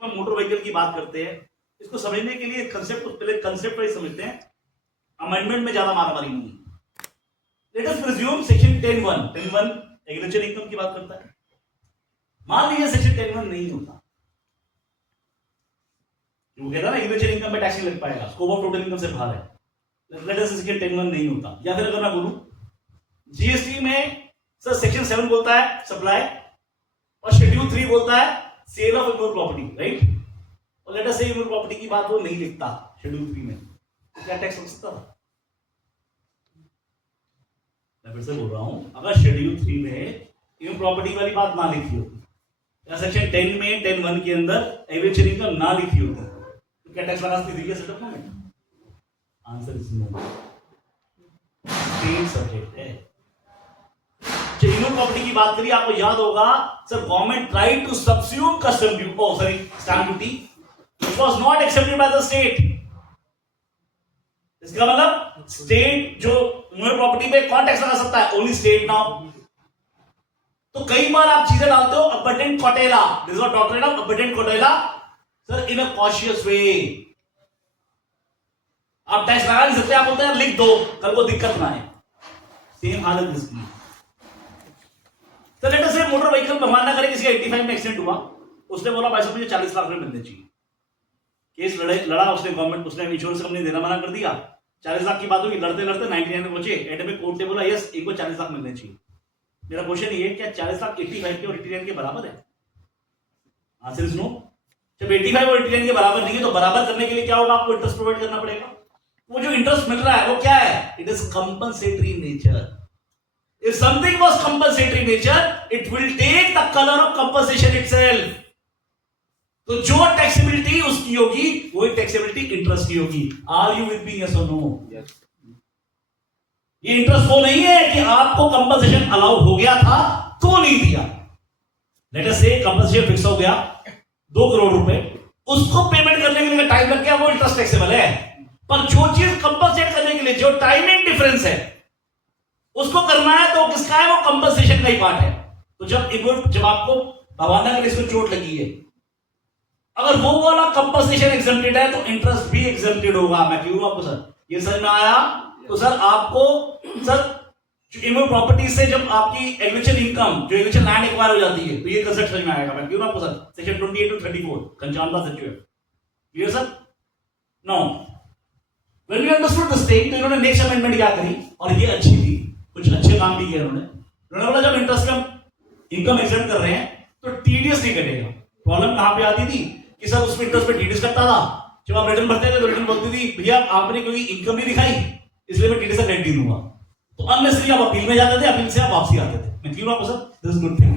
हम motor vehicle की बात करते हैं, इसको समझने के लिए कंसेप्ट पहले कंसेप्ट वाइज समझते हैं। अमेंडमेंट में ज्यादा मारामारी नहीं है। Let us presume section 10(1) agriculture income की बात करता है। मान लीजिए सेक्शन 10(1) नहीं होता, वो कहता ना एग्रीकल्चर इनकम पे टैक्स नहीं लग पाएगा, स्कोप ऑफ टोटल इनकम से बाहर है। लेट अस सेक्शन 10(1) नहीं होता, या फिर अगर मैं बोलूं जीएसटी में सर सेक्शन 7 बोलता है सप्लाई और शेड्यूल 3 बोलता है सेल ऑफ इम्यूर प्रॉपर्टी, राइट? और लेट अस से इम्यूर प्रॉपर्टी की बात वो नहीं लिखता शेड्यूल 3 में, तो क्या टैक्स लग सकता था? मैं फिर से बोल रहा हूं, अगर शेड्यूल 3 में इम्यूर प्रॉपर्टी वाली बात ना लिखी हो या सेक्शन 10 में 10(1) के अंदर एग्रीकल्चर इनकम ना लिखी हो तो क्या टैक्स लगा सकती थी सेटअप में? Answer is no. Same subject है। इम्यूर प्रॉपर्टी की बात करिए, आपको याद होगा sir government tried to subsume custom duty, stamp duty which was not accepted by the state. इसका मतलब स्टेट जो इम्यूर प्रॉपर्टी पे कौन टैक्स लगा सकता है? Only state now. तो कई बार आप चीजें डालते हो abundant cautela, this is what doctrine of abundant cautela sir, in a cautious way. आप टैक्स लगा नहीं सकते, आप बोलते हैं लिख दो, कल को दिक्कत ना आए। सेम हालत इसकी। तो लेट अस से मोटर व्हीकल भगवान ना करे किसी का 85 में एक्सीडेंट हुआ, उसने बोला भाई साहब मुझे 40 लाख रुपए मिलने चाहिए। केस लड़ा उसने, गवर्नमेंट उसने इंश्योरेंस कंपनी देना मना कर दिया। 40 लाख की बात होगी, लड़ते लड़ते 99 में पहुंचे। एंड में कोर्ट ने बोला यस इनको 40 लाख मिलने चाहिए। मेरा क्वेश्चन ये है, क्या 40 लाख 85 के और 89 के बराबर है? Answer is no. जब 85 और 89 के बराबर नहीं है तो बराबर करने के लिए क्या होगा? आपको इंटरेस्ट प्रोवाइड करना पड़ेगा। वो जो इंटरेस्ट मिल रहा है वो क्या है? It is compensatory nature. If something was compensatory nature, it will take the color of compensation itself. तो जो टैक्सेबिलिटी उसकी होगी वही टैक्सेबिलिटी इंटरेस्ट की होगी। Are you with me? Yes or no? Yes. ये इंटरेस्ट वो नहीं है कि आपको कंपनसेशन अलाउ हो गया था तो नहीं दिया। लेट अस से कंपनसेशन फिक्स हो गया 2 करोड़ रुपए, उसको पेमेंट करने के लिए टाइम लग गया, वो इंटरेस्ट टैक्सेबल है। पर जो चीज कंपनसेट करने के लिए जो टाइमिंग डिफरेंस है उसको करना है तो किसका है? वो कंपनसेशन का ही पार्ट है। तो जब आपको भगवान के इसमें चोट लगी है, अगर वो वाला कंपनसेशन एग्जम्प्टेड है तो इंटरेस्ट भी एग्जम्प्टेड होगा। मैं क्यों आपको सर ये समझ में आया? तो सर आपको सर इम्यूर प्रॉपर्टी से जब आपकी एग्रीकल्चर इनकम जो एग्रीकल्चर लैंड एक्वायर हो जाती है तो ये कंसेप्ट समझ में आएगा। मैं क्यों आपको सर सेक्शन 28 to 34 कंचानदा सचिव clear sir? Now when we understood this thing तो इन्होंने नेक्स्ट अमेंडमेंट क्या करी और ये अच्छी थी, कुछ अच्छे काम भी किए उन्होंने बोला जब इंटरेस्ट का इनकम एग्जेम्प्ट कर रहे हैं तो टीडीएस नहीं कटेगा। प्रॉब्लम कहां पे आती थी कि सर उसमें इंटरेस्ट पे टीडीएस कटता था। जब आप रिटर्न भरते थे तो रिटर्न बोलती थी भैया आपने कोई इनकम नहीं दिखाई इसलिए मैं टीडीएस का क्रेडिट नहीं दूंगा। तो अननेसेसरी आप अपील में जाते थे, अपील से आप वापसी आते थे। मैं क्यों आपको sir this is good thing.